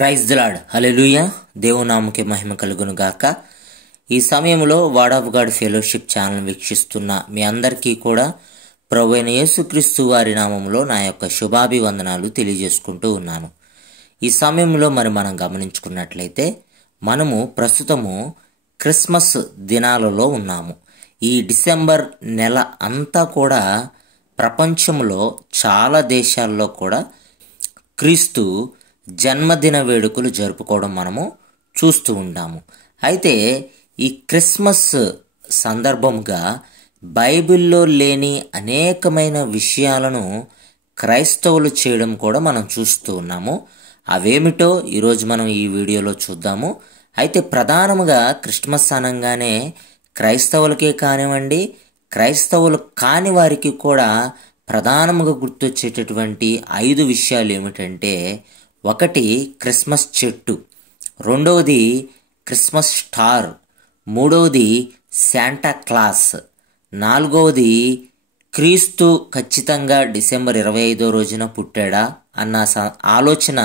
Praise the Lord. Hallelujah. దేవునామకే మహిమ కలుగును గాక. ఈ సమయంలో word of God fellowship channel వీక్షిస్తున్న మీ అందరికీ కూడా ప్రభువైన యేసుక్రీస్తు వారి నామంలో నా యొక్క శుభాభివందనాలు తెలియజేసుకుంటూ ఉన్నాను. ఈ సమయంలో మనం గమనించుకున్నట్లయితే మనము ప్రస్తుతము క్రిస్మస్ దినాలలో ఉన్నాము. ఈ డిసెంబర్ నెల అంతా కూడా ప్రపంచంలో చాలా దేశాల్లో కూడా క్రీస్తు జన్మదిన వేడుకలు జరుపుకోవడం మనము చూస్తూ ఉంటాము. అయితే ఈ క్రిస్మస్ సందర్భంగా బైబిల్లో లేని అనేకమైన విషయాలను క్రైస్తవులు చేయడం కూడా మనం చూస్తూ ఉన్నాము. అవేమిటో ఈరోజు మనం ఈ వీడియోలో చూద్దాము. అయితే ప్రధానముగా క్రిస్మస్ అనగానే క్రైస్తవులకే కానివ్వండి, క్రైస్తవులు కాని వారికి కూడా ప్రధానముగా గుర్తొచ్చేటటువంటి 5 విషయాలు ఏమిటంటే, ఒకటి క్రిస్మస్ చెట్టు, రెండవది క్రిస్మస్ స్టార్, మూడవది శాంటా క్లాస్, నాలుగవది క్రీస్తు ఖచ్చితంగా డిసెంబర్ 25వ రోజున పుట్టాడా అన్న ఆలోచన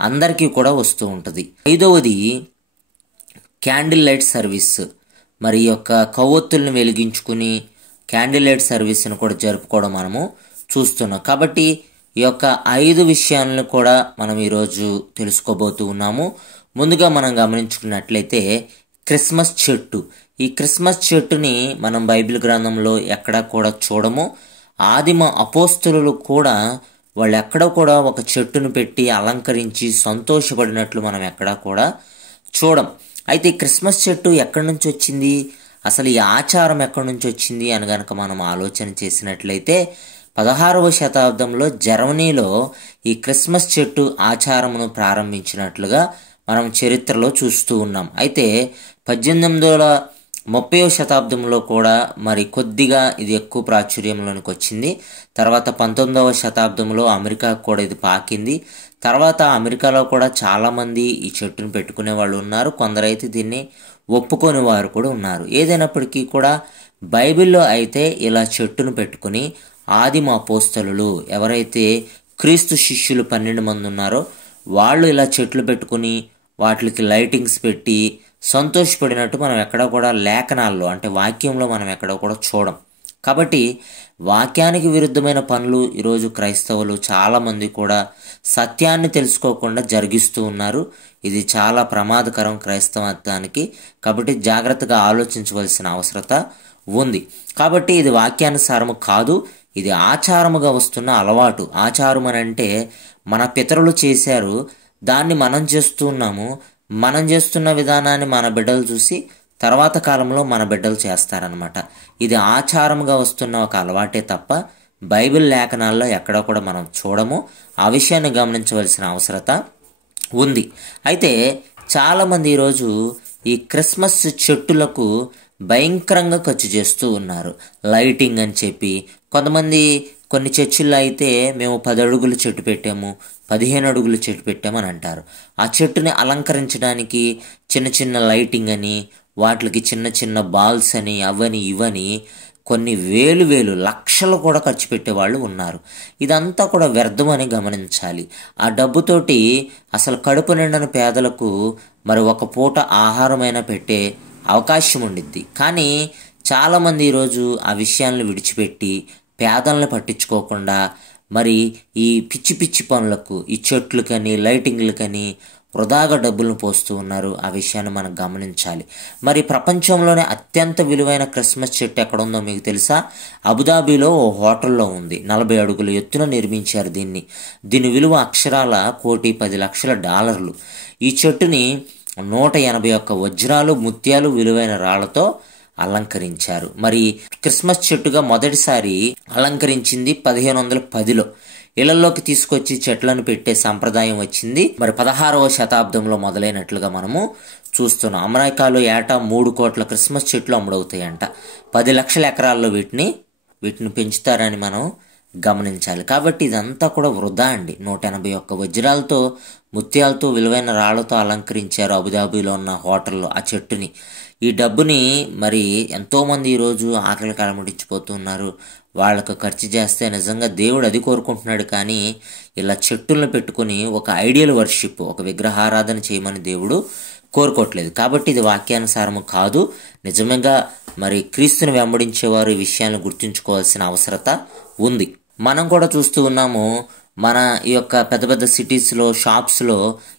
అందరికీ కూడా వస్తూ ఉంటుంది. ఐదవది క్యాండిల్ లైట్ సర్వీస్, మరి యొక్క కొవ్వొత్తుల్ని వెలిగించుకుని క్యాండిల్ లైట్ సర్వీస్ను కూడా జరుపుకోవడం మనము చూస్తున్నాం. కాబట్టి ఈ యొక్క 5 విషయాలను కూడా మనం ఈరోజు తెలుసుకోబోతూ ఉన్నాము. ముందుగా మనం గమనించుకున్నట్లయితే క్రిస్మస్ చెట్టు. ఈ క్రిస్మస్ చెట్టుని మనం బైబిల్ గ్రంథంలో ఎక్కడా కూడా చూడము. ఆదిమ అపోస్తలులు కూడా వాళ్ళు ఎక్కడ కూడా ఒక చెట్టును పెట్టి అలంకరించి సంతోషపడినట్లు మనం ఎక్కడా కూడా చూడం. అయితే క్రిస్మస్ చెట్టు ఎక్కడి నుంచి వచ్చింది, అసలు ఈ ఆచారం ఎక్కడి నుంచి వచ్చింది అని కనుక మనం ఆలోచన చేసినట్లయితే 16వ శతాబ్దంలో జర్మనీలో ఈ క్రిస్మస్ చెట్టు ఆచారమును ప్రారంభించినట్లుగా మనం చరిత్రలో చూస్తూ ఉన్నాం. అయితే 1830వ శతాబ్దంలో కూడా మరి కొద్దిగా ఇది ఎక్కువ ప్రాచుర్యంలోనికి వచ్చింది. తర్వాత 19వ శతాబ్దంలో అమెరికాకు కూడా ఇది పాకింది. తర్వాత అమెరికాలో కూడా చాలామంది ఈ చెట్టును పెట్టుకునే వాళ్ళు ఉన్నారు, కొందరైతే దీన్ని ఒప్పుకొని వారు కూడా ఉన్నారు. ఏదైనప్పటికీ కూడా బైబిల్లో అయితే ఇలా చెట్టును పెట్టుకుని ఆదిమ అపోస్తలులు ఎవరైతే క్రీస్తు శిష్యులు 12 మంది ఉన్నారో వాళ్ళు ఇలా చెట్లు పెట్టుకుని వాటికి లైటింగ్స్ పెట్టి సంతోషపడినట్టు మనం ఎక్కడ కూడా లేఖనాల్లో అంటే వాక్యంలో మనం ఎక్కడ కూడా చూడం. కాబట్టి వాక్యానికి విరుద్ధమైన పనులు ఈరోజు క్రైస్తవులు చాలామంది కూడా సత్యాన్ని తెలుసుకోకుండా జరిగిస్తూ ఉన్నారు. ఇది చాలా ప్రమాదకరం క్రైస్తవానికి. కాబట్టి జాగ్రత్తగా ఆలోచించవలసిన అవసరత ఉంది. కాబట్టి ఇది వాక్యానుసారము కాదు, ఇది ఆచారముగా వస్తున్న అలవాటు. ఆచారం అని అంటే మన పితరులు చేశారు, దాన్ని మనం చేస్తూ ఉన్నాము. మనం చేస్తున్న విధానాన్ని మన బిడ్డలు చూసి తర్వాత కాలంలో మన బిడ్డలు చేస్తారనమాట. ఇది ఆచారముగా వస్తున్న ఒక అలవాటే తప్ప బైబిల్ లేఖనాల్లో ఎక్కడ కూడా మనం చూడము. ఆ విషయాన్ని గమనించవలసిన అవసరత ఉంది. అయితే చాలామంది ఈరోజు ఈ క్రిస్మస్ చెట్టులకు భయంకరంగా ఖర్చు చేస్తూ ఉన్నారు. లైటింగ్ అని చెప్పి కొంతమంది కొన్ని చర్చిల్లో అయితే మేము 10 అడుగుల చెట్టు పెట్టాము, 15 అడుగుల చెట్టు పెట్టామని అంటారు. ఆ చెట్టుని అలంకరించడానికి చిన్న చిన్న లైటింగ్ అని, వాటికి చిన్న చిన్న బాల్స్ అని, అవని ఇవని కొన్ని వేలు లక్షలు కూడా ఖర్చు పెట్టేవాళ్ళు ఉన్నారు. ఇదంతా కూడా వ్యర్థమని గమనించాలి. ఆ డబ్బుతోటి అసలు కడుపు నిండని పేదలకు మరి ఒక పూట ఆహారమైనా పెట్టే అవకాశం ఉండిద్ది. కానీ చాలామంది ఈరోజు ఆ విషయాలను విడిచిపెట్టి పేదలను పట్టించుకోకుండా మరి ఈ పిచ్చి పిచ్చి పనులకు, ఈ చెట్లకని లైటింగ్లకని వృధాగా డబ్బులను పోస్తూ ఉన్నారు. ఆ విషయాన్ని మనం గమనించాలి. మరి ప్రపంచంలోనే అత్యంత విలువైన క్రిస్మస్ చెట్టు ఎక్కడ ఉందో మీకు తెలుసా? అబుదాబిలో ఓ హోటల్లో ఉంది. 40 అడుగుల ఎత్తున నిర్మించారు దీన్ని. దీని విలువ అక్షరాల $1,10,00,000. ఈ చెట్టుని 181 వజ్రాలు, ముత్యాలు, విలువైన రాళ్లతో అలంకరించారు. మరి క్రిస్మస్ చెట్టుగా మొదటిసారి అలంకరించింది 1510లో. ఇళ్లలోకి తీసుకొచ్చి చెట్లను పెట్టే సంప్రదాయం వచ్చింది మరి 16వ శతాబ్దంలో మొదలైనట్లుగా మనము చూస్తున్నాం. అమెరికాలో ఏటా 3 కోట్ల క్రిస్మస్ చెట్లు అమ్ముడవుతాయంట. 10 లక్షల ఎకరాల్లో వీటిని పెంచుతారని మనం గమనించాలి. కాబట్టి ఇదంతా కూడా వృధా అండి. 181 వజ్రాలతో ముత్యాలతో విలువైన రాళ్లతో అలంకరించారు అబుదాబిలో ఉన్న హోటల్లో ఆ చెట్టుని. ఈ డబ్బుని మరి ఎంతోమంది ఈరోజు ఆకలి కలమటించిపోతున్నారు. వాళ్ళకు ఖర్చు చేస్తే నిజంగా దేవుడు అది కోరుకుంటున్నాడు, కానీ ఇలా చెట్టులను పెట్టుకుని ఒక ఐడియల్ వర్షిప్, ఒక విగ్రహారాధన చేయమని దేవుడు కోరుకోవట్లేదు. కాబట్టి ఇది వాక్యానుసారము కాదు. నిజంగా మరి క్రీస్తుని వెంబడించేవారు ఈ విషయాన్ని గుర్తుంచుకోవాల్సిన అవసరత ఉంది. మనం కూడా చూస్తూ ఉన్నాము, మన ఈ యొక్క పెద్ద పెద్ద సిటీస్లో, షాప్స్లో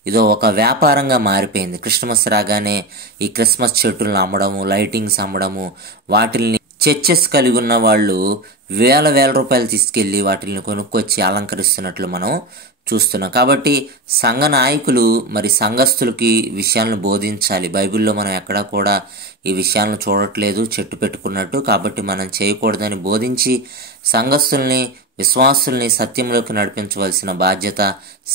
ఇదో ఒక వ్యాపారంగా మారిపోయింది. క్రిస్మస్ రాగానే ఈ క్రిస్మస్ చెట్టులను అమ్మడము, లైటింగ్స్ అమ్మడము, వాటిల్ని చర్చెస్ కలిగి ఉన్న వాళ్ళు వేల రూపాయలు తీసుకెళ్ళి వాటిని కొనుక్కొచ్చి అలంకరిస్తున్నట్లు మనం చూస్తున్నాం. కాబట్టి సంఘ నాయకులు మరి సంఘస్థులకి విషయాలను బోధించాలి. బైబిల్లో మనం ఎక్కడా కూడా ఈ విషయాలను చూడట్లేదు చెట్టు పెట్టుకున్నట్టు. కాబట్టి మనం చేయకూడదని బోధించి సంఘస్థుల్ని, విశ్వాసుల్ని సత్యంలోకి నడిపించవలసిన బాధ్యత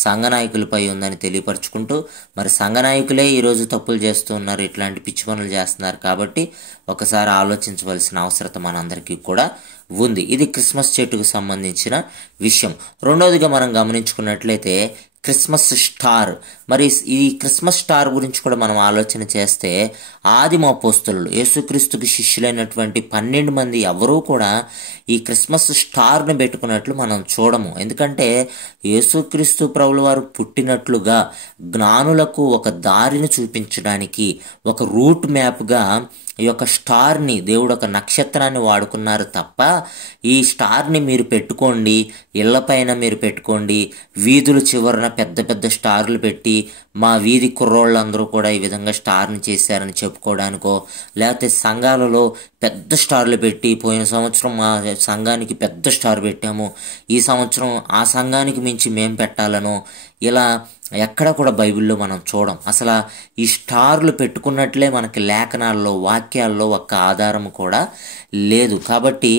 సంఘ నాయకులపై ఉందని తెలియపరచుకుంటూ, మరి సంఘ నాయకులే ఈరోజు తప్పులు చేస్తూ ఉన్నారు, ఇట్లాంటి పిచ్చి పనులు చేస్తున్నారు. కాబట్టి ఒకసారి ఆలోచించవలసిన అవసరత మనందరికీ కూడా ఉంది. ఇది క్రిస్మస్ చెట్టుకు సంబంధించిన విషయం. రెండోదిగా మనం గమనించుకున్నట్లయితే క్రిస్మస్ స్టార్. మరి ఈ క్రిస్మస్ స్టార్ గురించి కూడా మనం ఆలోచన చేస్తే ఆదిమ అపోస్తలులు, యేసుక్రీస్తుకి శిష్యులైనటువంటి 12 మంది ఎవరూ కూడా ఈ క్రిస్మస్ స్టార్ను పెట్టుకున్నట్లు మనం చూడము. ఎందుకంటే యేసుక్రీస్తు ప్రభుల వారు పుట్టినట్లుగా జ్ఞానులకు ఒక దారిని చూపించడానికి, ఒక రూట్ మ్యాప్గా ఈ యొక్క స్టార్ని, దేవుడు ఒక నక్షత్రాన్ని వాడుకున్నారు తప్ప ఈ స్టార్ని మీరు పెట్టుకోండి, ఇళ్లపైన మీరు పెట్టుకోండి, వీధుల చివరన పెద్ద పెద్ద స్టార్లు పెట్టి మా వీధి కుర్రోళ్ళందరూ కూడా ఈ విధంగా స్టార్ని చేశారని చెప్పుకోవడానికో, లేకపోతే సంఘాలలో పెద్ద స్టార్లు పెట్టి పోయిన సంవత్సరం మా సంఘానికి పెద్ద స్టార్ పెట్టాము, ఈ సంవత్సరం ఆ సంఘానికి మించి మేం పెట్టాలనో, ఇలా ఎక్కడ కూడా బైబిల్లో మనం చూడం. అసలు ఈ స్టార్లు పెట్టుకున్నట్లే మనకి లేఖనాల్లో, వాక్యాల్లో ఒక్క ఆధారం కూడా లేదు. కాబట్టి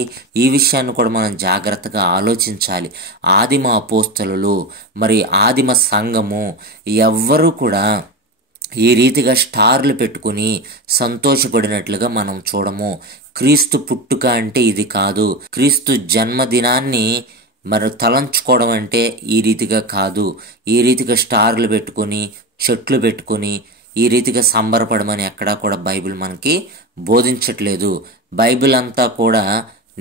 ఈ విషయాన్ని కూడా మనం జాగ్రత్తగా ఆలోచించాలి. ఆదిమ అపోస్తలులు, మరి ఆదిమ సంఘము ఎవ్వరూ కూడా ఈ రీతిగా స్టార్లు పెట్టుకుని సంతోషపడినట్లుగా మనం చూడము. క్రీస్తు పుట్టుక అంటే ఇది కాదు. క్రీస్తు జన్మదినాన్ని మరి తలంచుకోవడం అంటే ఈ రీతిగా కాదు. ఈ రీతిగా స్టార్లు పెట్టుకొని, చెట్లు పెట్టుకొని ఈ రీతిగా సంబరపడమని ఎక్కడా కూడా బైబిల్ మనకి బోధించట్లేదు. బైబిల్ అంతా కూడా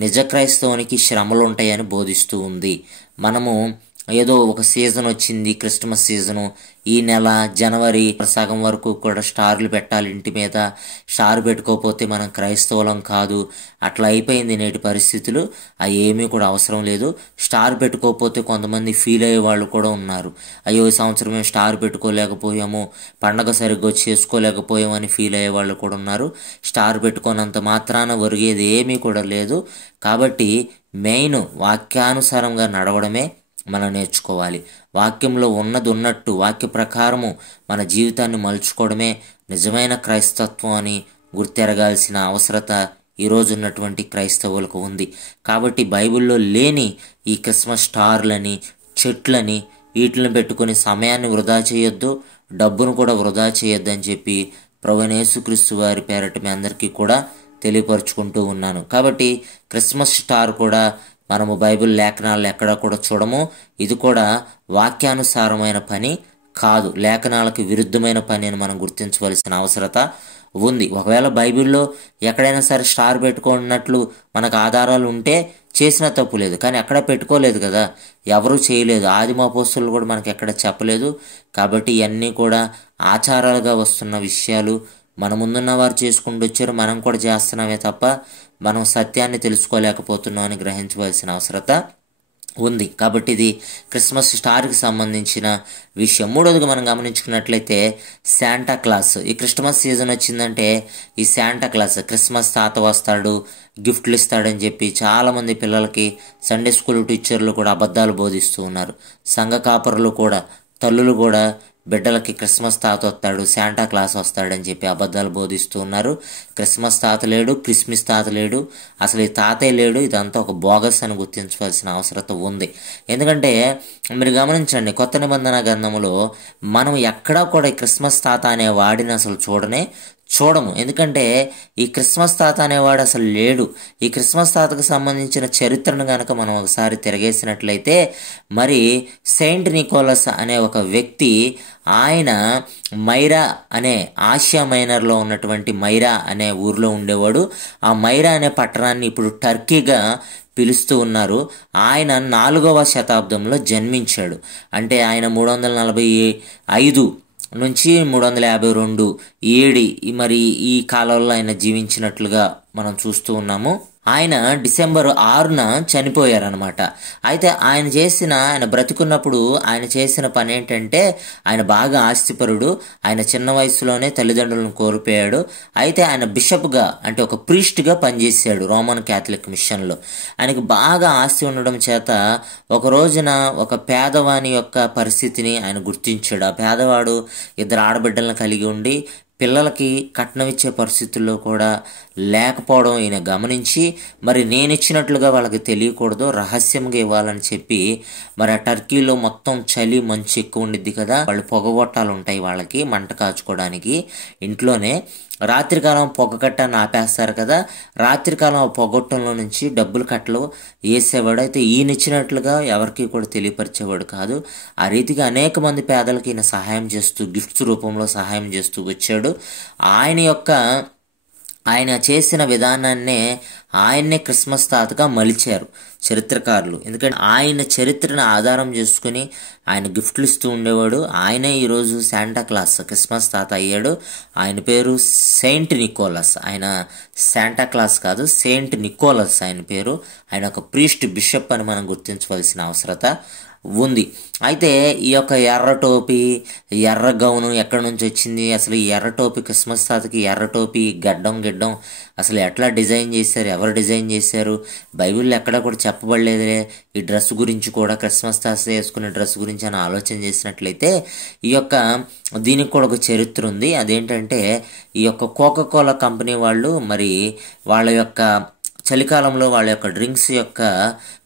నిజ క్రైస్తవునికి శ్రమలు ఉంటాయని బోధిస్తూ ఉంది. మనము ఏదో ఒక సీజన్ వచ్చింది, క్రిస్మస్ సీజను, ఈ నెల జనవరి సగం వరకు కూడా స్టార్లు పెట్టాలి ఇంటి మీద, స్టార్ పెట్టుకోకపోతే మనం క్రైస్తవులం కాదు, అట్లా అయిపోయింది నేటి పరిస్థితులు. అవి ఏమీ కూడా అవసరం లేదు. స్టార్ పెట్టుకోకపోతే కొంతమంది ఫీల్ అయ్యే వాళ్ళు కూడా ఉన్నారు. అయ్యో ఈ సంవత్సరం మేము స్టార్ పెట్టుకోలేకపోయాము, పండగ సరిగ్గా చేసుకోలేకపోయామని ఫీల్ అయ్యే వాళ్ళు కూడా ఉన్నారు. స్టార్ పెట్టుకోనంత మాత్రాన ఒరిగేది ఏమీ కూడా లేదు. కాబట్టి మెయిన్ వాక్యానుసారంగా నడవడమే మనం నేర్చుకోవాలి. వాక్యంలో ఉన్నది ఉన్నట్టు, వాక్య ప్రకారము మన జీవితాన్ని మలుచుకోవడమే నిజమైన క్రైస్తత్వం అని గుర్తెరగాల్సిన అవసరత ఈరోజు ఉన్నటువంటి క్రైస్తవులకు ఉంది. కాబట్టి బైబిల్లో లేని ఈ క్రిస్మస్ స్టార్లని, చెట్లని, వీటిని పెట్టుకుని సమయాన్ని వృధా చేయొద్దు, డబ్బును కూడా వృధా చేయొద్దు అని చెప్పి ప్రభువైన యేసుక్రీస్తు వారి పేరట మీ అందరికీ కూడా తెలియపరుచుకుంటూ ఉన్నాను. కాబట్టి క్రిస్మస్ స్టార్ కూడా మనము బైబిల్ లేఖనాలు ఎక్కడా కూడా చూడము. ఇది కూడా వాక్యానుసారమైన పని కాదు, లేఖనాలకు విరుద్ధమైన పని అని మనం గుర్తించవలసిన అవసరత ఉంది. ఒకవేళ బైబిల్లో ఎక్కడైనా సరే స్టార్ పెట్టుకున్నట్లు మనకు ఆధారాలు ఉంటే చేసిన తప్పు లేదు, కానీ ఎక్కడ పెట్టుకోలేదు కదా, ఎవరు చేయలేదు. ఆదిమ అపోస్తలులు కూడా మనకి ఎక్కడ చెప్పలేదు. కాబట్టి ఇవన్నీ కూడా ఆచారాలుగా వస్తున్న విషయాలు, మన ముందున్న వారు చేసుకుంటూ వచ్చారు, మనం కూడా చేస్తున్నామే తప్ప మనం సత్యాన్ని తెలుసుకోలేకపోతున్నాం అని గ్రహించవలసిన అవసరత ఉంది. కాబట్టి ఇది క్రిస్మస్ స్టార్కి సంబంధించిన విషయం. మూడవదిగా మనం గమనించుకున్నట్లయితే శాంటా క్లాస్. ఈ క్రిస్మస్ సీజన్ వచ్చిందంటే ఈ శాంటా క్లాస్, క్రిస్మస్ తాత వస్తాడు, గిఫ్ట్లు ఇస్తాడని చెప్పి చాలామంది పిల్లలకి సండే స్కూల్ టీచర్లు కూడా అబద్ధాలు బోధిస్తూ ఉన్నారు. సంఘ కాపరులు కూడా, తల్లులు కూడా బిడ్డలకి క్రిస్మస్ తాత వస్తాడు, శాంటా క్లాస్ వస్తాడని చెప్పి అబద్ధాలు బోధిస్తూ ఉన్నారు. క్రిస్మస్ తాత లేడు, క్రిస్మస్ తాత లేడు, అసలు ఈ తాతే లేడు. ఇదంతా ఒక బోగస్ అని గుర్తించవలసిన అవసరత ఉంది. ఎందుకంటే మీరు గమనించండి, కొత్త నిబంధన గ్రంథంలో మనం ఎక్కడా కూడా క్రిస్మస్ తాత అనే వాడిని అసలు చూడము. ఎందుకంటే ఈ క్రిస్మస్ తాత అనేవాడు అసలు లేడు. ఈ క్రిస్మస్ తాతకు సంబంధించిన చరిత్రను కనుక మనం ఒకసారి తిరగేసినట్లయితే మరి సెయింట్ నికోలస్ అనే ఒక వ్యక్తి, ఆయన మైరా అనే ఆసియా మైనర్లో ఉన్నటువంటి మైరా అనే ఊరిలో ఉండేవాడు. ఆ మైరా అనే పట్టణాన్ని ఇప్పుడు టర్కీగా పిలుస్తూ ఉన్నారు. ఆయన 4వ శతాబ్దంలో జన్మించాడు. అంటే ఆయన 345 నుంచి 352 ఏడి మరి ఈ కాలంలో ఆయన జీవించినట్లుగా మనం చూస్తూ ఉన్నాము. ఆయన డిసెంబర్ 6న చనిపోయారనమాట. అయితే ఆయన బ్రతికున్నప్పుడు ఆయన చేసిన పని ఏంటంటే, ఆయన బాగా ఆస్తిపరుడు. ఆయన చిన్న వయసులోనే తల్లిదండ్రులను కోల్పోయాడు. అయితే ఆయన బిషప్గా, అంటే ఒక ప్రీస్ట్గా పనిచేశాడు రోమన్ క్యాథలిక్ మిషన్లో. ఆయనకు బాగా ఆస్తి ఉండడం చేత ఒక రోజున ఒక పేదవాని యొక్క పరిస్థితిని ఆయన గుర్తించాడు. ఆ పేదవాడు 2 ఆడబిడ్డలను కలిగి ఉండి పిల్లలకి కట్నం ఇచ్చే పరిస్థితుల్లో కూడా లేకపోవడం ఈయన గమనించి, మరి నేను ఇచ్చినట్లుగా వాళ్ళకి తెలియకూడదు, రహస్యంగా ఇవ్వాలని చెప్పి, మరి ఆ టర్కీలో మొత్తం చలి మంచు ఎక్కువ ఉండిద్ది కదా, వాళ్ళు పొగగొట్టాలు ఉంటాయి వాళ్ళకి మంట కాచుకోవడానికి ఇంట్లోనే. రాత్రికాలం పొగకట్టని ఆపేస్తారు కదా, రాత్రికాలం ఆ పొగొట్టంలో నుంచి డబ్బులు కట్టలు వేసేవాడు. అయితే ఈయన ఇచ్చినట్లుగా ఎవరికి కూడా తెలియపరిచేవాడు కాదు. ఆ రీతిగా అనేక మంది పేదలకు ఈయన సహాయం చేస్తూ, గిఫ్ట్స్ రూపంలో సహాయం చేస్తూ వచ్చాడు. ఆయన చేసిన విధానాన్నే ఆయన్నే క్రిస్మస్ తాతగా మలిచారు చరిత్రకారులు. ఎందుకంటే ఆయన చరిత్రను ఆధారం చేసుకుని ఆయన గిఫ్ట్లు ఇస్తూ ఉండేవాడు. ఆయనే ఈరోజు శాంటా క్లాస్ క్రిస్మస్ తాత అయ్యాడు. ఆయన పేరు సెయింట్ నికోలస్. ఆయన శాంటా క్లాస్ కాదు, సెయింట్ నికోలస్ ఆయన పేరు. ఆయన ఒక ప్రీస్ట్, బిషప్ అని మనం గుర్తించవలసిన అవసరత ఉంది. అయితే ఈ యొక్క ఎర్ర టోపీ, ఎర్ర గౌను ఎక్కడి నుంచి వచ్చింది, అసలు ఈ ఎర్ర టోపీ, క్రిస్మస్ తాతకి ఎర్ర టోపీ, గిడ్డం అసలు ఎట్లా డిజైన్ చేశారు, ఎవరు డిజైన్ చేశారు, బైబిల్లో ఎక్కడా కూడా చెప్పబడలేదులే ఈ డ్రెస్ గురించి కూడా, క్రిస్మస్ తాత వేసుకునే డ్రెస్ గురించి అని ఆలోచన చేసినట్లయితే దీనికి కూడా ఒక చరిత్ర ఉంది. అదేంటంటే ఈ యొక్క కోకా-కోలా కంపెనీ వాళ్ళు మరి వాళ్ళ యొక్క చలికాలంలో వాళ్ళ యొక్క డ్రింక్స్ యొక్క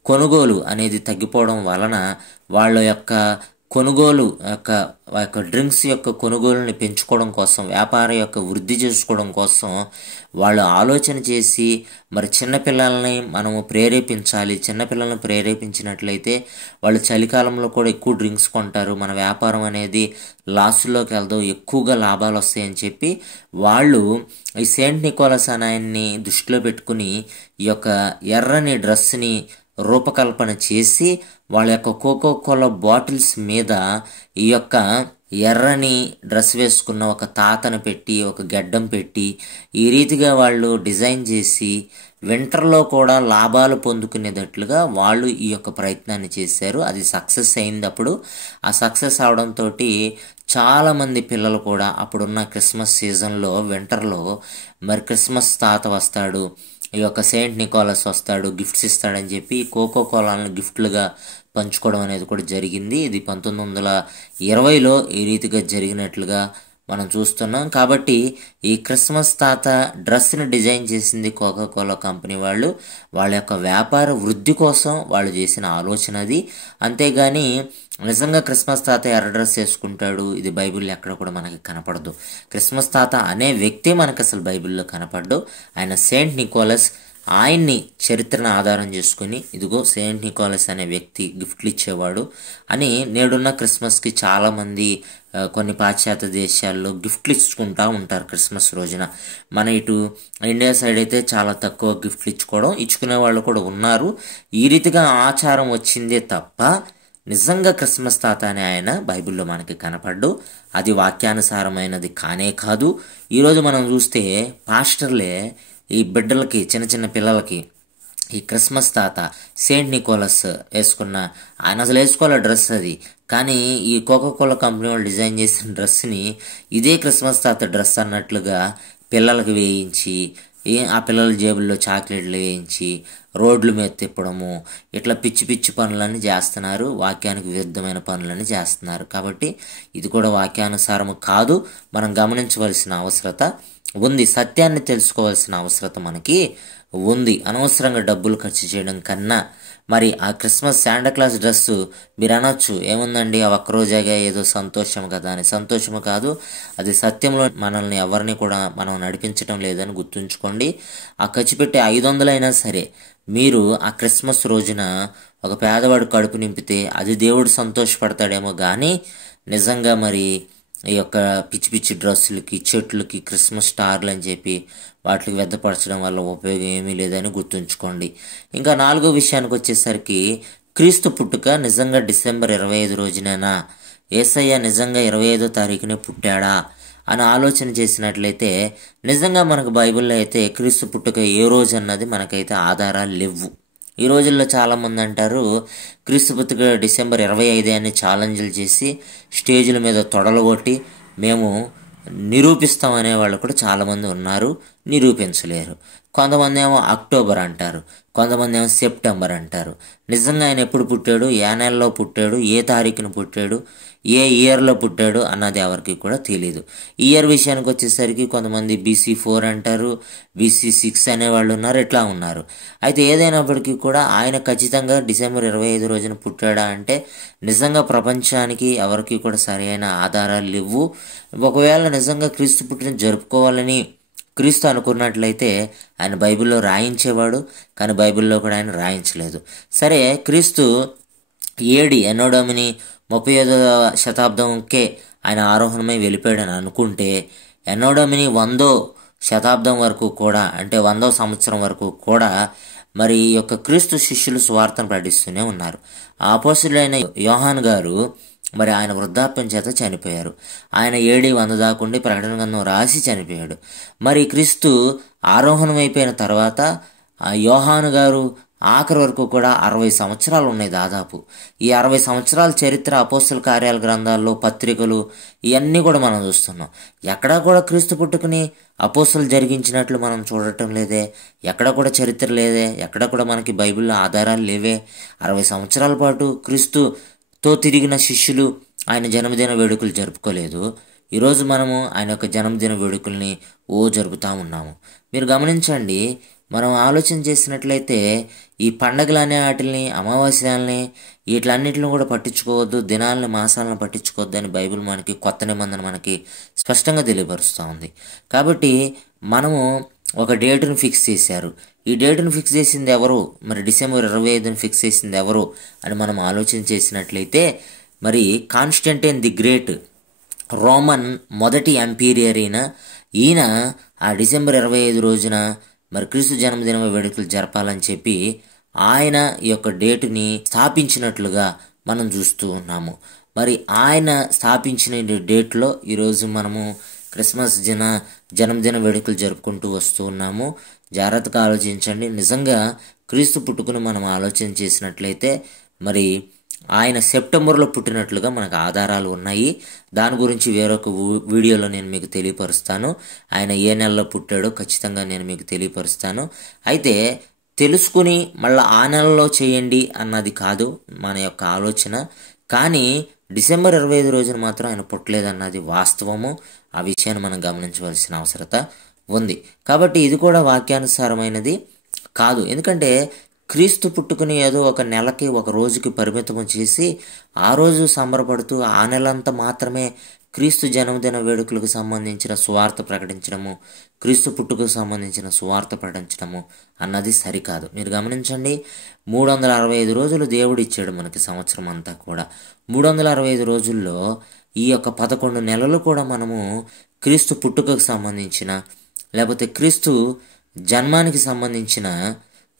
కొనుగోలు అనేది తగ్గిపోవడం వలన వాళ్ళ యొక్క డ్రింక్స్ యొక్క కొనుగోలుని పెంచుకోవడం కోసం, వ్యాపారం యొక్క వృద్ధి చేసుకోవడం కోసం వాళ్ళు ఆలోచన చేసి మరి చిన్నపిల్లల్ని మనము ప్రేరేపించాలి. చిన్నపిల్లల్ని ప్రేరేపించినట్లయితే వాళ్ళు చలికాలంలో కూడా ఎక్కువ డ్రింక్స్ కొంటారు, మన వ్యాపారం అనేది లాస్లోకి వెళ్దాం, ఎక్కువగా లాభాలు వస్తాయని చెప్పి వాళ్ళు ఈ సెయింట్ నికోలస్ ఆయన్ని దృష్టిలో పెట్టుకుని ఈ యొక్క ఎర్రని డ్రెస్ని రూపకల్పన చేసి వాళ్ళ యొక్క కోకోకోలా బాటిల్స్ మీద ఈ యొక్క ఎర్రని డ్రెస్ వేసుకున్న ఒక తాతను పెట్టి, ఒక గెడ్డం పెట్టి, ఈ రీతిగా వాళ్ళు డిజైన్ చేసి వింటర్లో కూడా లాభాలు పొందుకునేటట్లుగా వాళ్ళు ఈ యొక్క ప్రయత్నాన్ని చేశారు. అది సక్సెస్ అయింది. అప్పుడు ఆ సక్సెస్ అవడంతో చాలామంది పిల్లలు కూడా అప్పుడున్న క్రిస్మస్ సీజన్లో, వింటర్లో మరి క్రిస్మస్ తాత వస్తాడు, ఈ యొక్క సెయింట్ నికోలస్ వస్తాడు, గిఫ్ట్స్ ఇస్తాడని చెప్పి కోకోకోలాలను గిఫ్ట్లుగా పంచుకోవడం అనేది కూడా జరిగింది. ఇది 1920లో ఈ రీతిగా జరిగినట్లుగా మనం చూస్తున్నాం. కాబట్టి ఈ క్రిస్మస్ తాత డ్రెస్ని డిజైన్ చేసింది కోకాకోలా కంపెనీ వాళ్ళు. వాళ్ళ యొక్క వ్యాపార వృద్ధి కోసం వాళ్ళు చేసిన ఆలోచన అది. అంతేగాని నిజంగా క్రిస్మస్ తాత ఎర్ర డ్రెస్ వేసుకుంటాడు, ఇది బైబిల్లో ఎక్కడ కూడా మనకి కనపడదు. క్రిస్మస్ తాత అనే వ్యక్తే మనకు అసలు బైబిల్లో కనపడ్డు. ఆయన సెయింట్ నికోలస్. ఆయన్ని చరిత్రను ఆధారం చేసుకుని ఇదిగో సెయింట్ నికోలస్ అనే వ్యక్తి గిఫ్ట్లు ఇచ్చేవాడు అని నేడున్న క్రిస్మస్కి చాలామంది కొన్ని పాశ్చాత్య దేశాల్లో గిఫ్ట్లు ఇచ్చుకుంటూ ఉంటారు క్రిస్మస్ రోజున. మన ఇటు ఇండియా సైడ్ అయితే చాలా తక్కువ గిఫ్ట్లు ఇచ్చుకునే వాళ్ళు కూడా ఉన్నారు. ఈ రీతిగా ఆచారం వచ్చిందే తప్ప నిజంగా క్రిస్మస్ తాత అనే ఆయన బైబిల్లో మనకి కనపడ్డు. అది వాక్యానుసారమైనది కానే కాదు. ఈరోజు మనం చూస్తే పాస్టర్లే ఈ బిడ్డలకి, చిన్న చిన్న పిల్లలకి ఈ క్రిస్మస్ తాత సెయింట్ నికోలస్ వేసుకున్న, ఆయన అసలు వేసుకోవాలి డ్రెస్ అది, కానీ ఈ కోకాకోలా కంపెనీ వాళ్ళు డిజైన్ చేసిన డ్రెస్ని ఇదే క్రిస్మస్ తాత డ్రెస్ అన్నట్లుగా పిల్లలకు వేయించి, ఆ పిల్లల జేబుల్లో చాక్లెట్లు వేయించి రోడ్ల మీద తిప్పడము, ఇట్లా పిచ్చి పిచ్చి పనులన్నీ చేస్తున్నారు, వాక్యానికి విరుద్ధమైన పనులన్నీ చేస్తున్నారు. కాబట్టి ఇది కూడా వాక్యానుసారము కాదు. మనం గమనించవలసిన అవసరత ఉంది. సత్యాన్ని తెలుసుకోవాల్సిన అవసరత మనకి ఉంది. అనవసరంగా డబ్బులు ఖర్చు చేయడం కన్నా మరి ఆ క్రిస్మస్ శాంటా డ్రెస్సు మీరు అనొచ్చు, ఏముందండి ఆ ఒక్కరోజేగా ఏదో సంతోషం కదా అని. సంతోషము కాదు, అది సత్యంలో మనల్ని ఎవరిని కూడా మనం నడిపించడం లేదని గుర్తుంచుకోండి. ఆ ఖర్చు పెట్టే 500 అయినా సరే మీరు ఆ క్రిస్మస్ రోజున ఒక పేదవాడు కడుపు నింపితే అది దేవుడు సంతోషపడతాడేమో కానీ నిజంగా మరి ఈ యొక్క పిచ్చి పిచ్చి డ్రెస్సులకి, చెట్లకి క్రిస్మస్ స్టార్లు అని చెప్పి వాటికి వ్యర్థపరచడం వల్ల ఉపయోగం ఏమీ లేదని గుర్తుంచుకోండి. ఇంకా 4వ విషయానికి వచ్చేసరికి క్రీస్తు పుట్టుక నిజంగా డిసెంబర్ 25 రోజునేనా, యేసయ్య నిజంగా 25వ తారీఖునే పుట్టాడా అని ఆలోచన చేసినట్లయితే నిజంగా మనకు బైబిల్లో అయితే క్రీస్తు పుట్టుక ఏ రోజు అన్నది మనకైతే ఆధారాలు లేవు. ఈ రోజుల్లో చాలామంది అంటారు క్రీస్తు పుట్టుక డిసెంబర్ 25 అని ఛాలెంజ్లు చేసి స్టేజ్ల మీద తొడలు కొట్టి మేము నిరూపిస్తామనే వాళ్ళు కూడా చాలామంది ఉన్నారు. నిరూపించలేరు. కొంతమంది ఏమో అక్టోబర్ అంటారు, కొంతమంది ఏమో సెప్టెంబర్ అంటారు. నిజంగా ఆయన ఎప్పుడు పుట్టాడు, ఏ నెలలో పుట్టాడు, ఏ తారీఖున పుట్టాడు, ఏ ఇయర్లో పుట్టాడు అన్నది ఎవరికి కూడా తెలియదు. ఇయర్ విషయానికి వచ్చేసరికి కొంతమంది BC4 అంటారు, BC6 అనేవాళ్ళు ఉన్నారు, ఇట్లా ఉన్నారు. అయితే ఏదైనప్పటికీ కూడా ఆయన ఖచ్చితంగా డిసెంబర్ 25 రోజున పుట్టాడా అంటే నిజంగా ప్రపంచానికి ఎవరికి కూడా సరైన ఆధారాలు లేవు. ఒకవేళ నిజంగా క్రీస్తు పుట్టిన జరుపుకోవాలని క్రీస్తు అనుకున్నట్లయితే ఆయన బైబిల్లో రాయించేవాడు, కానీ బైబిల్లో కూడా ఆయన రాయించలేదు. సరే, క్రీస్తు ఏడి ఎన్నోడమిని 35వ శతాబ్దంకే ఆయన ఆరోహణమై వెళ్ళిపోయాడని అనుకుంటే ఎన్నోడమిని 100వ శతాబ్దం వరకు కూడా, అంటే 100వ సంవత్సరం వరకు కూడా మరి ఈ యొక్క క్రీస్తు శిష్యులు సువార్తను ప్రకటిస్తూనే ఉన్నారు. ఆ అపోస్తలుడైన యోహాను గారు మరి ఆయన వృద్ధాప్యం చేత చనిపోయారు. ఆయన AD 100 దాకుండి ప్రకటన గ్రంథం రాసి చనిపోయాడు. మరి క్రీస్తు ఆరోహణం అయిపోయిన తర్వాత యోహాను గారు ఆఖరి వరకు కూడా 60 సంవత్సరాలు ఉన్నాయి దాదాపు. ఈ 60 సంవత్సరాల చరిత్ర అపోస్తల కార్యాల గ్రంథాల్లో, పత్రికలు ఇవన్నీ కూడా మనం చూస్తున్నాం. ఎక్కడా కూడా క్రీస్తు పుట్టుకుని అపోస్తలు జరిగించినట్లు మనం చూడటం లేదే, ఎక్కడ కూడా చరిత్ర లేదే, ఎక్కడ కూడా మనకి బైబిల్లో ఆధారాలు లేవే. 60 సంవత్సరాల పాటు క్రీస్తుతో తిరిగిన శిష్యులు ఆయన జన్మదిన వేడుకలు జరుపుకోలేదు. ఈరోజు మనము ఆయన యొక్క జన్మదిన వేడుకల్ని జరుపుతూ ఉన్నాము. మీరు గమనించండి, మనం ఆలోచన చేసినట్లయితే ఈ పండగలనే వాటిని, అమావాస్యాలని, వీటిలన్నిటిని కూడా పట్టించుకోవద్దు, దినాలని, మాసాలను పట్టించుకోవద్దు అని బైబిల్ మనకి కొత్త నిబంధన మనకి స్పష్టంగా తెలియపరుస్తూ ఉంది. కాబట్టి మనము ఒక డేటును ఫిక్స్ చేశారు. ఈ డేటును ఫిక్స్ చేసింది ఎవరు, మరి డిసెంబర్ 25ని ఫిక్స్ చేసింది ఎవరు అని మనం ఆలోచన చేసినట్లయితే మరి కాన్స్టంటైన్ ది గ్రేట్, రోమన్ మొదటి ఎంపీరియర్ ఈయన ఆ డిసెంబర్ 25 రోజున మరి క్రీస్తు జన్మదిన వేడుకలు జరపాలని చెప్పి ఆయన ఈ యొక్క డేటుని స్థాపించినట్లుగా మనం చూస్తూ ఉన్నాము. మరి ఆయన స్థాపించిన డేట్లో ఈరోజు మనము క్రిస్మస్ జన్మదిన వేడుకలు జరుపుకుంటూ వస్తూ ఉన్నాము. జాగ్రత్తగా ఆలోచించండి. నిజంగా క్రీస్తు పుట్టుకుని మనం ఆలోచన చేసినట్లయితే మరి ఆయన సెప్టెంబర్లో పుట్టినట్లుగా మనకు ఆధారాలు ఉన్నాయి. దాని గురించి వేరొక వీడియోలో నేను మీకు తెలియపరుస్తాను. ఆయన ఏ నెలలో పుట్టాడో ఖచ్చితంగా నేను మీకు తెలియపరుస్తాను. అయితే తెలుసుకుని మళ్ళీ ఆ నెలలో చేయండి అన్నది కాదు మన యొక్క ఆలోచన. కానీ డిసెంబర్ 25 రోజున మాత్రం ఆయన పుట్టలేదన్నది వాస్తవము. ఆ విషయాన్ని మనం గమనించవలసిన అవసరత ఉంది. కాబట్టి ఇది కూడా వాక్యానుసారమైనది కాదు. ఎందుకంటే క్రీస్తు పుట్టుకుని ఏదో ఒక నెలకి, ఒక రోజుకి పరిమితం చేసి ఆ రోజు సంబరపడుతూ ఆ నెలంతా మాత్రమే క్రీస్తు జన్మదిన వేడుకలకు సంబంధించిన సువార్త ప్రకటించడము, క్రీస్తు పుట్టుకకు సంబంధించిన సువార్త ప్రకటించడము అన్నది సరికాదు. మీరు గమనించండి, 365 రోజులు దేవుడు ఇచ్చాడు మనకి సంవత్సరం అంతా కూడా. 365 రోజుల్లో ఈ యొక్క 11 నెలలు కూడా మనము క్రీస్తు పుట్టుకకు సంబంధించిన, లేకపోతే క్రీస్తు జన్మానికి సంబంధించిన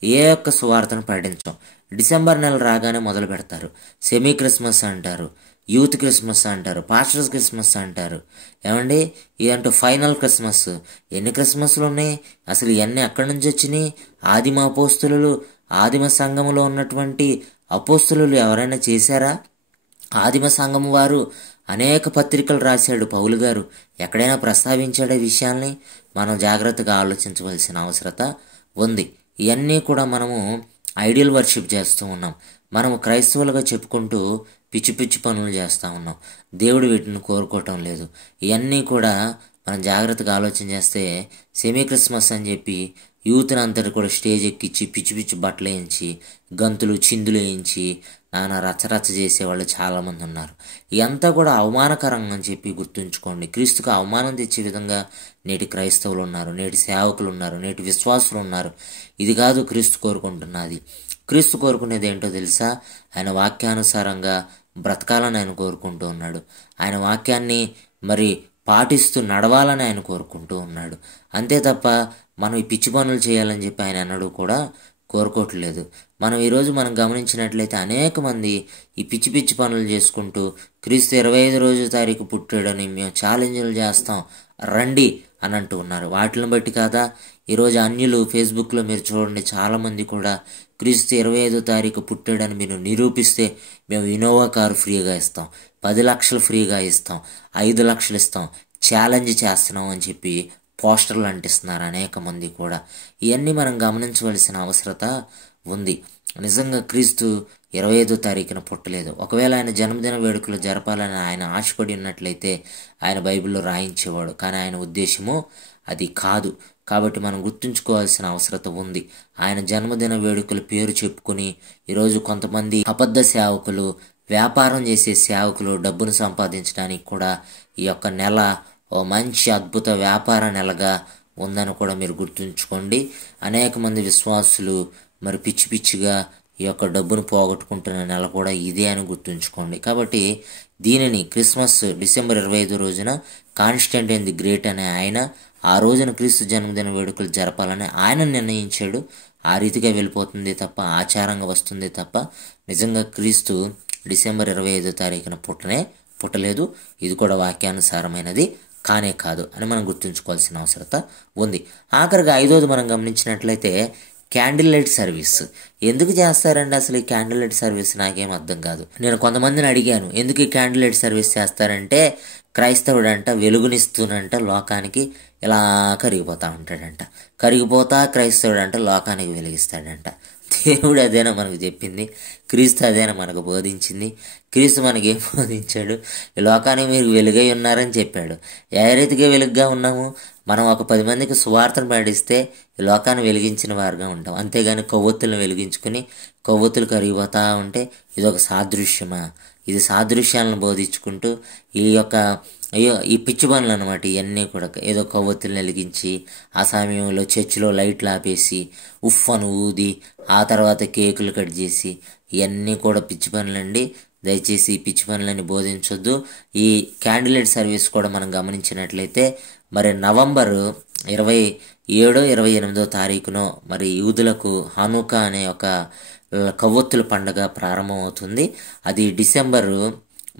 ఏ యొక్క సువార్తను ప్రకటించాం. డిసెంబర్ నెల రాగానే మొదలు పెడతారు. సెమీ క్రిస్మస్ అంటారు, యూత్ క్రిస్మస్ అంటారు, పాస్టర్స్ క్రిస్మస్ అంటారు. ఏమండి, ఇదంటూ ఫైనల్ క్రిస్మస్. ఎన్ని క్రిస్మస్లు ఉన్నాయి అసలు? ఇవన్నీ ఎక్కడి నుంచి వచ్చినాయి? ఆదిమ అపోస్తులు, ఆదిమ సంఘములో ఉన్నటువంటి అపోస్తులు ఎవరైనా చేశారా? ఆదిమ సంఘం వారు అనేక పత్రికలు రాశాడు పౌలు గారు. ఎక్కడైనా ప్రస్తావించాడే విషయాల్ని? మనం జాగ్రత్తగా ఆలోచించవలసిన అవసరత ఉంది. ఇవన్నీ కూడా మనము ఐడియల్ వర్షిప్ చేస్తూ ఉన్నాం. మనము క్రైస్తవులుగా చెప్పుకుంటూ పిచ్చి పిచ్చి పనులు చేస్తూ ఉన్నాం. దేవుడు వీటిని కోరుకోవటం లేదు. ఇవన్నీ కూడా మనం జాగ్రత్తగా ఆలోచన చేస్తే సెమీ క్రిస్మస్ అని చెప్పి యూత్ని అంతటి కూడా స్టేజ్ ఎక్కించి పిచ్చి పిచ్చి బట్టలు వేయించి గంతులు చిందులు వేయించి నానా రచ్చరచ్చ చేసేవాళ్ళు చాలామంది ఉన్నారు. ఇదంతా కూడా అవమానకరంగా అని చెప్పి గుర్తుంచుకోండి. క్రీస్తుకు అవమానం తెచ్చే విధంగా నేటి క్రైస్తవులు ఉన్నారు, నేటి సేవకులు ఉన్నారు, నేటి విశ్వాసులు ఉన్నారు. ఇది కాదు క్రీస్తు కోరుకుంటున్నది. క్రీస్తు కోరుకునేది ఏంటో తెలుసా? ఆయన వాక్యానుసారంగా బ్రతకాలని ఆయన కోరుకుంటూ ఉన్నాడు. ఆయన వాక్యాన్ని మరి పాటిస్తూ నడవాలని ఆయన కోరుకుంటూ ఉన్నాడు. అంతే తప్ప మనం ఈ పిచ్చి పనులు చేయాలని చెప్పి ఆయన అన్నడు కూడా కోరుకోవట్లేదు. మనం గమనించినట్లయితే అనేక మంది ఈ పిచ్చి పిచ్చి పనులు చేసుకుంటూ క్రీస్తు 25 తారీఖు పుట్టాడని మేము ఛాలెంజ్లు చేస్తాం రండి అని అంటూ ఉన్నారు. వాటిని బట్టి కాదా ఈరోజు అన్యులు ఫేస్బుక్లో మీరు చూడండి, చాలామంది కూడా క్రీస్తు 25 తారీఖు పుట్టాడని మీరు నిరూపిస్తే మేము ఇన్నోవా కారు ఫ్రీగా ఇస్తాం, 10 లక్షలు ఫ్రీగా ఇస్తాం, 5 లక్షలు ఇస్తాం, ఛాలెంజ్ చేస్తున్నాం అని చెప్పి పోస్టర్లు అంటిస్తున్నారు అనేక మంది కూడా. ఇవన్నీ మనం గమనించవలసిన అవసరత ఉంది. నిజంగా క్రీస్తు 25 తారీఖున పుట్టలేదు. ఒకవేళ ఆయన జన్మదిన వేడుకలు జరపాలని ఆయన ఆశపడి ఉన్నట్లయితే ఆయన బైబిల్లో రాయించేవాడు. కానీ ఆయన ఉద్దేశము అది కాదు. కాబట్టి మనం గుర్తుంచుకోవాల్సిన అవసరత ఉంది. ఆయన జన్మదిన వేడుకల పేరు చెప్పుకుని ఈరోజు కొంతమంది అబద్ధ సేవకులు, వ్యాపారం చేసే సేవకులు డబ్బును సంపాదించడానికి కూడా ఈ యొక్క నెల ఓ మంచి అద్భుత వ్యాపార నెలగా ఉందని కూడా మీరు గుర్తుంచుకోండి. అనేక మంది విశ్వాసులు మరి పిచ్చి పిచ్చిగా ఈ యొక్క డబ్బును పోగొట్టుకుంటున్న నెల కూడా ఇదే అని గుర్తుంచుకోండి. కాబట్టి దీనిని క్రిస్మస్ డిసెంబర్ 25 రోజున కాన్స్టంటైన్ ది గ్రేట్ అనే ఆయన ఆ రోజున క్రీస్తు జన్మదిన వేడుకలు జరపాలని ఆయన నిర్ణయించాడు. ఆ రీతిగా వెళ్ళిపోతుంది తప్ప, ఆచారంగా వస్తుంది తప్ప నిజంగా క్రీస్తు డిసెంబర్ 25 తారీఖున పుట్టలేదు. ఇది కూడా వాక్యానుసారమైనది కానే కాదు అని మనం గుర్తుంచుకోవాల్సిన అవసరత ఉంది. ఆఖరిగా 5వది మనం గమనించినట్లయితే క్యాండిల్ లైట్ సర్వీస్. ఎందుకు చేస్తారండి అసలు ఈ క్యాండిల్ లైట్ సర్వీస్? నాకేం అర్థం కాదు. నేను కొంతమందిని అడిగాను, ఎందుకు ఈ క్యాండిల్ లైట్ సర్వీస్ చేస్తారంటే క్రైస్తవుడంట వెలుగునిస్తూనంట లోకానికి ఇలా కరిగిపోతా ఉంటాడంట. కరిగిపోతా క్రైస్తవుడంట లోకానికి వెలిగిస్తాడంట. దేవుడు అదేనా మనకు చెప్పింది? క్రీస్తు అదేనా మనకు బోధించింది? క్రీస్తు మనకి ఏం బోధించాడు? ఈ లోకానికి మీరు వెలుగై ఉన్నారని చెప్పాడు. ఏ రీతిగా వెలుగుగా ఉన్నాము? మనం ఒక 10 మందికి సువార్తను పాటిస్తే ఈ లోకాన్ని వెలిగించిన వారుగా ఉంటాం. అంతేగాని కొవ్వొత్తులను వెలిగించుకుని కొవ్వొత్తులు కరిగిపోతా ఉంటే ఇదొక సాదృశ్యమా? ఇది సాదృశ్యాలను బోధించుకుంటూ ఈ పిచ్చి పనులు అనమాట. ఇవన్నీ కూడా ఏదో కొవ్వొత్తులను వెలిగించి ఆ సమయంలో చర్చిలో లైట్లు ఆపేసి ఉఫ్ అని ఊది ఆ తర్వాత కేకులు కట్ చేసి ఇవన్నీ కూడా పిచ్చి పనులండి. దయచేసి ఈ పిచ్చి పనులని బోధించొద్దు. ఈ క్యాండిల్ సర్వీస్ కూడా మనం గమనించినట్లయితే మరి నవంబర్ 27, 28 తారీఖునో మరి యూదులకు హనుకా అనే ఒక కొవ్వొత్తుల పండుగ ప్రారంభమవుతుంది. అది డిసెంబరు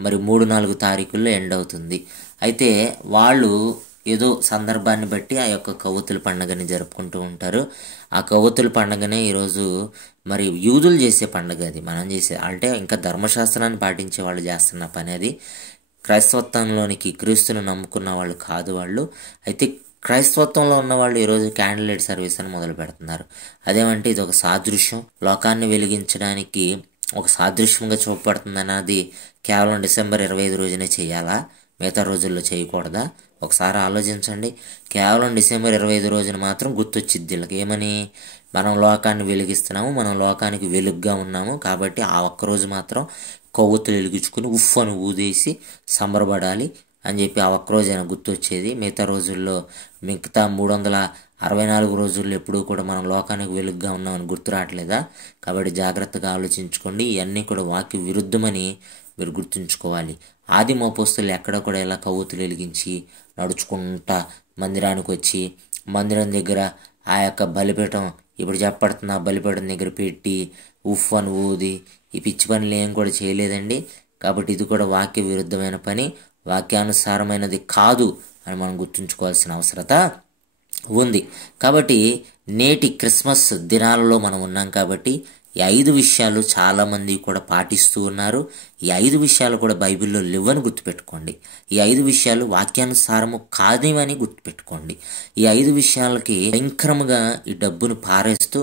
మరి 3-4 తారీఖుల్లో ఎండ్ అవుతుంది. అయితే వాళ్ళు ఏదో సందర్భాన్ని బట్టి ఆ యొక్క కొవ్వొత్తుల పండుగని జరుపుకుంటూ ఉంటారు. ఆ కొవ్వొత్తుల పండుగనే ఈరోజు మరి యూదులు చేసే పండుగ. అది మనం చేసే అంటే ఇంకా ధర్మశాస్త్రాన్ని పాటించే వాళ్ళు చేస్తున్న పని. అది క్రైస్తవత్వంలోనికి క్రీస్తును నమ్ముకున్న వాళ్ళు కాదు వాళ్ళు. అయితే క్రైస్తవత్వంలో ఉన్న వాళ్ళు ఈరోజు క్యాండిల్ లైట్ సర్వీస్ అని మొదలు పెడుతున్నారు. అదేమంటే ఇది ఒక సాదృశ్యం, లోకాన్ని వెలిగించడానికి ఒక సాదృశ్యంగా చూపబడుతుంది అన్నది కేవలం డిసెంబర్ 25 రోజునే చేయాలా? మిగతా రోజుల్లో చేయకూడదా? ఒకసారి ఆలోచించండి. కేవలం డిసెంబర్ 25 రోజున మాత్రం గుర్తొచ్చిద్ది వీళ్ళకి. ఏమని? మనం లోకాన్ని వెలిగిస్తున్నాము, మనం లోకానికి వెలుగుగా ఉన్నాము కాబట్టి ఆ ఒక్కరోజు మాత్రం కొవ్వొత్తులు వెలిగించుకుని ఉఫ్ అని ఊదేసి సంబరపడాలి అని చెప్పి ఆ ఒక్కరోజైనా గుర్తొచ్చేది. మిగతా రోజుల్లో మిగతా 364 రోజుల్లో ఎప్పుడూ కూడా మనం లోకానికి వెలుగుగా ఉన్నామని గుర్తు రావట్లేదా? కాబట్టి జాగ్రత్తగా ఆలోచించుకోండి. ఇవన్నీ కూడా వాక్య విరుద్ధమని మీరు గుర్తుంచుకోవాలి. ఆది మోపస్తులు ఎక్కడ కూడా ఇలా కొవ్వొత్తులు వెలిగించి నడుచుకుంటా మందిరానికి వచ్చి మందిరం దగ్గర ఆ యొక్క బలిపీఠం ఇప్పుడు చెప్పబడుతున్న బలిపీఠం దగ్గర పెట్టి ఉఫ్ అని ఊది ఈ పిచ్చి పనులు ఏం కూడా చేయలేదండి. కాబట్టి ఇది కూడా వాక్య విరుద్ధమైన పని, వాక్యానుసారమైనది కాదు అని మనం గుర్తుంచుకోవాల్సిన అవసరత ఉంది. కాబట్టి నేటి క్రిస్మస్ దినాలలో మనం ఉన్నాం కాబట్టి ఈ 5 విషయాలు చాలామంది కూడా పాటిస్తూ ఉన్నారు. ఈ 5 విషయాలు కూడా బైబిల్లో లేవని గుర్తుపెట్టుకోండి. ఈ 5 విషయాలు వాక్యానుసారము కాదేమని గుర్తుపెట్టుకోండి. ఈ 5 విషయాలకి భయంకరంగా ఈ డబ్బును పారేస్తూ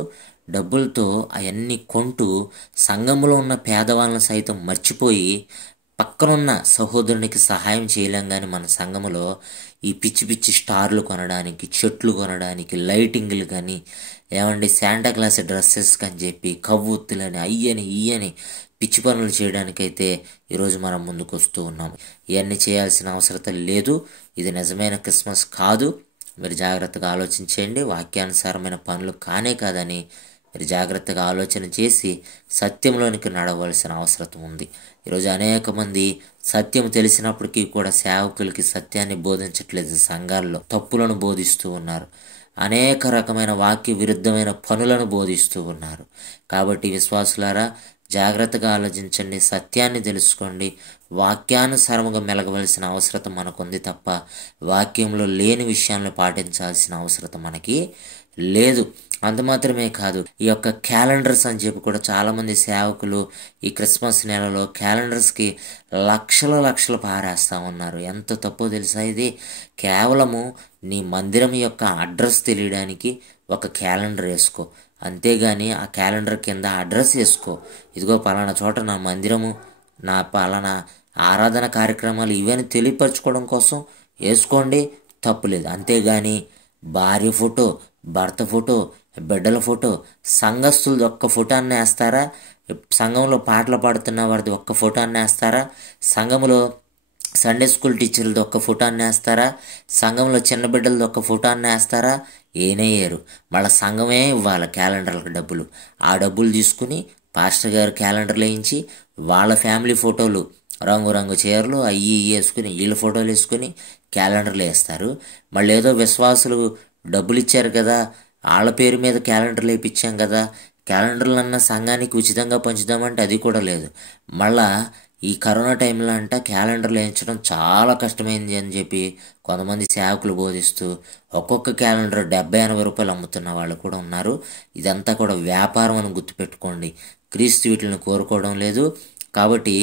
డబ్బులతో అవన్నీ కొంటూ సంఘంలో ఉన్న పేదవాళ్ళని సైతం మర్చిపోయి పక్కనున్న సహోదరునికి సహాయం చేయలేం కానీ మన సంఘములో ఈ పిచ్చి పిచ్చి స్టార్లు కొనడానికి, చెట్లు కొనడానికి, లైటింగ్లు కానీ, ఏమండి శాంటా క్లాస్ డ్రెస్సెస్ అని చెప్పి కవ్వొత్తులని అయ్యని ఇయ్యని పిచ్చి పనులు చేయడానికైతే ఈరోజు మనం ముందుకు వస్తూ ఉన్నాం. ఇవన్నీ చేయాల్సిన అవసరం లేదు. ఇది నిజమైన క్రిస్మస్ కాదు. మీరు జాగ్రత్తగా ఆలోచించండి. వాక్యానుసారమైన పనులు కానే కాదని మీరు జాగ్రత్తగా ఆలోచన చేసి సత్యంలోనికి నడవలసిన అవసరం ఉంది. ఈరోజు అనేక మంది సత్యం తెలిసినప్పటికీ కూడా సేవకులకి సత్యాన్ని బోధించట్లేదు. సంఘాల్లో తప్పులను బోధిస్తూ ఉన్నారు. అనేక రకమైన వాక్య విరుద్ధమైన పనులను బోధిస్తూ ఉన్నారు. కాబట్టి విశ్వాసులారా, జాగ్రత్తగా ఆలోచించండి, సత్యాన్ని తెలుసుకోండి. వాక్యానుసారముగా మెలగవలసిన అవసరం మనకుంది తప్ప వాక్యంలో లేని విషయాలను పాటించాల్సిన అవసరం మనకి లేదు. అంత మాత్రమే కాదు, ఈ యొక్క క్యాలెండర్స్ అని చెప్పి కూడా చాలామంది సేవకులు ఈ క్రిస్మస్ నెలలో క్యాలెండర్స్కి లక్షలు పారేస్తూ ఉన్నారు. ఎంత తప్పో తెలుసా ఇది? కేవలము నీ మందిరం యొక్క అడ్రస్ తెలియడానికి ఒక క్యాలెండర్ వేసుకో, అంతేగాని ఆ క్యాలెండర్ కింద అడ్రస్ వేసుకో. ఇదిగో పలానా చోట నా మందిరము, నా పలానా ఆరాధన కార్యక్రమాలు ఇవన్నీ తెలియపరచుకోవడం కోసం వేసుకోండి, తప్పులేదు. అంతేగాని భార్య ఫోటో, భర్త ఫోటో, బిడ్డల ఫోటో, సంఘస్థులది ఒక్క ఫోటోని వేస్తారా? సంఘంలో పాటలు పాడుతున్న వారిది ఒక్క ఫోటోని వేస్తారా? సంఘంలో సండే స్కూల్ టీచర్లది ఒక్క ఫోటోని వేస్తారా? సంఘంలో చిన్న బిడ్డలది ఒక్క ఫోటోని వేస్తారా? ఏనేయరు. మళ్ళీ సంఘమే ఇవ్వాలి క్యాలెండర్లకు డబ్బులు. ఆ డబ్బులు తీసుకుని పాస్టర్ గారు క్యాలెండర్లు వేయించి వాళ్ళ ఫ్యామిలీ ఫోటోలు, రంగు చీరలు అవి వేసుకుని, వీళ్ళ ఫోటోలు వేసుకుని క్యాలెండర్లు వేస్తారు. మళ్ళీ ఏదో విశ్వాసులు డబ్బులు ఇచ్చారు కదా, వాళ్ళ పేరు మీద క్యాలెండర్లు వేయించాం కదా, క్యాలెండర్లన్నా సంఘానికి ఉచితంగా పంచుదామంటే అది కూడా లేదు. మళ్ళా ఈ కరోనా టైంలో అంట క్యాలెండర్లు వేయించడం చాలా కష్టమైంది అని చెప్పి కొంతమంది సేవకులు బోధిస్తూ ఒక్కొక్క క్యాలెండర్ 70-80 రూపాయలు అమ్ముతున్న వాళ్ళు కూడా ఉన్నారు. ఇదంతా కూడా వ్యాపారం అని గుర్తుపెట్టుకోండి. క్రీస్తు వీటిని కోరుకోవడం లేదు. కాబట్టి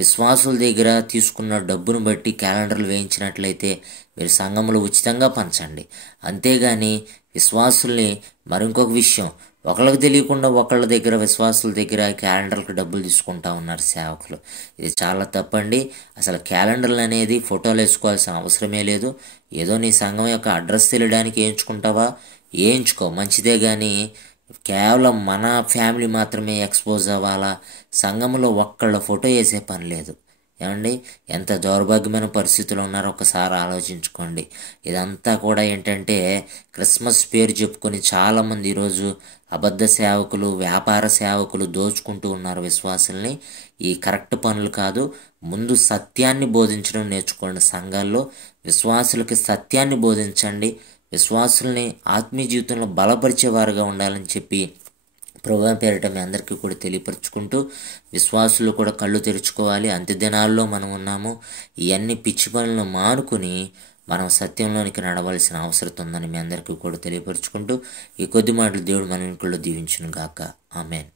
విశ్వాసుల దగ్గర తీసుకున్న డబ్బును బట్టి క్యాలెండర్లు వేయించినట్లయితే మీరు సంఘంలో ఉచితంగా పంచండి. అంతేగాని విశ్వాసుల్ని, మరింకొక విషయం, ఒకళ్ళకి తెలియకుండా ఒకళ్ళ దగ్గర, విశ్వాసుల దగ్గర క్యాలెండర్లకు డబ్బులు తీసుకుంటా ఉన్నారు సేవకులు. ఇది చాలా తప్పండి. అసలు క్యాలెండర్లు అనేది ఫోటోలు వేసుకోవాల్సిన అవసరమే లేదు. ఏదో నీ సంఘం యొక్క అడ్రస్ తెలియడానికి వేయించుకుంటావా, వేయించుకో, మంచిదే. కానీ కేవలం మన ఫ్యామిలీ మాత్రమే ఎక్స్పోజ్ అవ్వాలా, సంఘంలో ఒక్కళ్ళ ఫోటో వేసే పని లేదు. ఏమండి, ఎంత దౌర్భాగ్యమైన పరిస్థితులు ఉన్నారో ఒకసారి ఆలోచించుకోండి. ఇదంతా కూడా ఏంటంటే క్రిస్మస్ పేరు చెప్పుకొని చాలామంది ఈరోజు అబద్ధ సేవకులు, వ్యాపార సేవకులు దోచుకుంటూ ఉన్నారు విశ్వాసుల్ని. ఈ కరెక్ట్ పనులు కాదు. ముందు సత్యాన్ని బోధించడం నేర్చుకోండి. సంఘాల్లో విశ్వాసులకి సత్యాన్ని బోధించండి. విశ్వాసుల్ని ఆత్మీయ జీవితంలో బలపరిచేవారుగా ఉండాలని చెప్పి ప్రభువు పేరిట మీ అందరికీ కూడా తెలియపరుచుకుంటూ, విశ్వాసులు కూడా కళ్ళు తెరుచుకోవాలి. అంత్య దినాల్లో మనం ఉన్నాము. ఇవన్నీ పిచ్చి పనులను మానుకుని మనం సత్యంలోనికి నడవలసిన అవసరం ఉందని మీ అందరికీ కూడా తెలియపరుచుకుంటూ ఈ కొద్ది మాటలు దేవుడు మన ఇంట్లో దీవించును గాక. ఆమేన్.